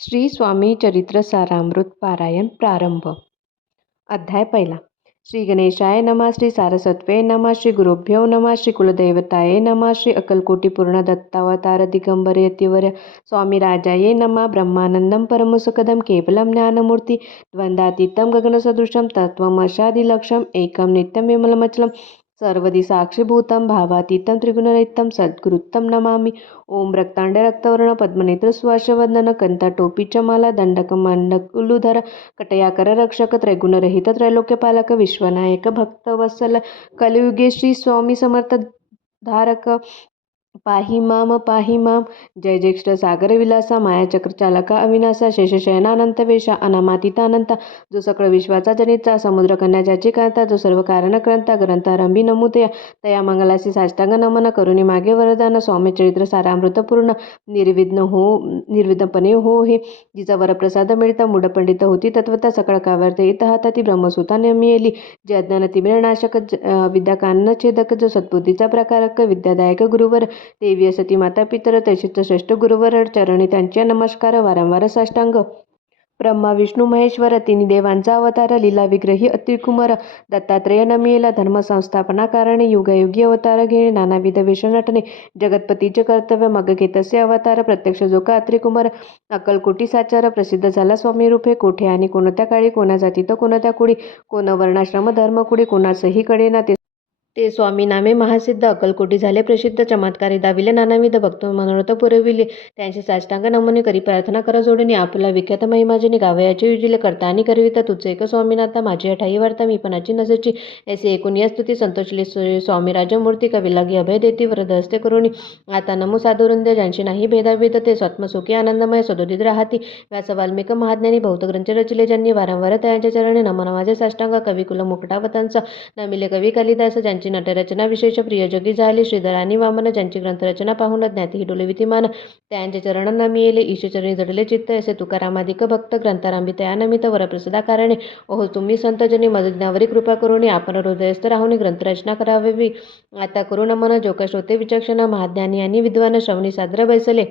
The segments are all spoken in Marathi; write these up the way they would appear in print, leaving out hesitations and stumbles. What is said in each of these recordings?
श्री स्वामी चरित्र सारामृत पारायण प्रारंभ. अध्याय पहिला. श्री गणेशाय नमः. श्री सारस्वत्वे नमः. श्री गुरुभ्यो नमः. श्री कुलदैवताये नमः. श्री अक्कलकोटी पूर्ण दत्तावतार दिगंबर यतिवर्य स्वामी राजाये नमः. ब्रह्मानंदम परमसुखदम केवलम ज्ञानमूर्ति द्वंद्वातीतं गगनसदृशं तत्त्वमशादिलक्ष्यम् एकं नित्यं विमलमचलं सर्वदी साक्षीभूतं भावातीतं त्रिगुणरहितं सद्गुरुत्तं नमामि. ओम रक्तांड रक्तवर्ण पद्मनेत्र सुवासवदन कंठटोपी च माला दंडक मंडक उल्लूधर कटयाकर रक्षक त्रैगुणरहित त्रैलोक्यपालक विश्वनायक भक्तवत्सल कलियुगे श्री स्वामी समर्थ धारक पाहि माम. जय ज्येष्ठ सागर विलासा मायाचक्र चालका अविनासा शेषशयनानंत वेशा अनामातीतानंता जो सकळ विश्वाचा जनिता समुद्र कन्या ज्याची कांता जो सर्व कारण करता ग्रंथारंभी नमुतया तया मंगलासी साष्टांग नमन करुणी मागे वरदान स्वामी चरित्र सारामृत पूर्ण निर्विघ्नपणे हो हे जिचा वरप्रसाद मिळता मूढ पंडित होती तत्वता सकळ काव्यार्थ येत हाता ती ब्रह्मसूता नेमिली जे अज्ञान तिमिरनाशक विद्याकान्न छेदक जो सद्बुद्धीचा प्रकारक विद्यादायक गुरुवर देवी सती माता पितर तैशित श्रेष्ठ गुरुवर चरणी त्यांचे नमस्कार वारंवार साष्टांग. ब्रह्मा विष्णू महेश्वर तिन्ही देवांचा अवतार लीला विग्रही अतिकुमार दत्तात्रेय नमियेला धर्म संस्थापना कारणे युगायुगी अवतार घेणे नानाविध वेष नटणे जगतपतीचे कर्तव्य मग घेतसे अवतार प्रत्यक्ष जोका अत्रिकुमार अक्कलकोटी साचार प्रसिद्ध झाला स्वामी रूपे कोठे आणि कोणत्या काळी कोणा जातीत कोणत्या कुळी कोण वर्णाश्रम धर्म कुळी कोणासही कडे ना ते स्वामी नामे महासिद्ध अक्कलकोटी झाले प्रसिद्ध चमत्कारी दाविले नानाविध भक्त मनोरथ पुरविले त्यांचे साष्टांग नमने करी प्रार्थना करा जोडणी आपला विख्यात महिमाजनी गावयाचे युजिले करता आणि करविता तुझे एक स्वामीनाथा माझी ठाई वार्ता मी पणाची नसची ऐसे एकूण या स्तुती संतोषले स्वामी राजमूर्ती कवी लागी अभय देती वरद हस्ते करुणी आता नमो साधुरुंद्य ज्यांची नाही भेदाभेद ते स्वात्मसुखी आनंदमय सदोदित राहती व्यास वाल्मिक महाज्ञानी बहुतग्रंथ रचिले ज्यांनी वारंवार त्यांच्या चरणी नमन माझे साष्टांग कविकुल मुकुटावतांचा नमिले कवी कालिदास ज्यांची नटरचना विशेष प्रिय जगी झाली श्रीधर आणि वामन ज्यांची ग्रंथरचना पाहून ज्ञाती डोलवितीमान त्यांचे चरण नमियेले ईशचरणी जडले चित्त असे तुकारामादिक भक्त ग्रंथारंभी तयानमित वरप्रसदा कारणे ओहो तुम्ही संतजनी मदज्ञावरी कृपा करुणी आपण हृदयस्थ राहून ग्रंथरचना करावी आता करू नमन जोका श्रोते विचक्षण महाज्ञानी आणि विद्वान श्रवणी सादर बैसले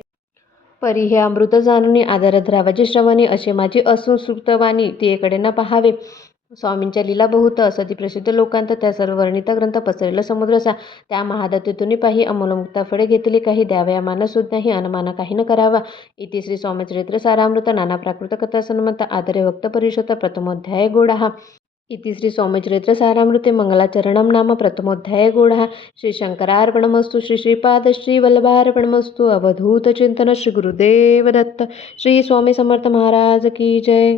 परी हे अमृत जाणून आदर धरावाची श्रवणी असे माझी असुसुप्तवाणी तियेकडे न पाहावे. स्वामींच्या लीला बहुत असती प्रसिद्ध लोकांत त्या सर्व वर्णित ग्रंथ पसरलेला समुद्रसा त्या महादत्तीतून पाही अमोलमुक्ता फळे घेतली काही द्यावया मानसुज्ञाही अनमान काही न करावा. इति श्री स्वामी चरित्र सारामृत नाना प्राकृत कथा सन्मत आदरे भक्त परिषद प्रथमोध्याय गोडा. इति श्री स्वामी चरित्र सारामृते मंगलाचरणम नाम प्रथमोध्याय गोडा. श्री शंकरार्पणमस्तु. श्री श्रीपाद श्री वल्लभार्पणमस्तु. अवधूत चिंतन श्री गुरुदेव दत्त. श्री स्वामी समर्थ महाराज की जय.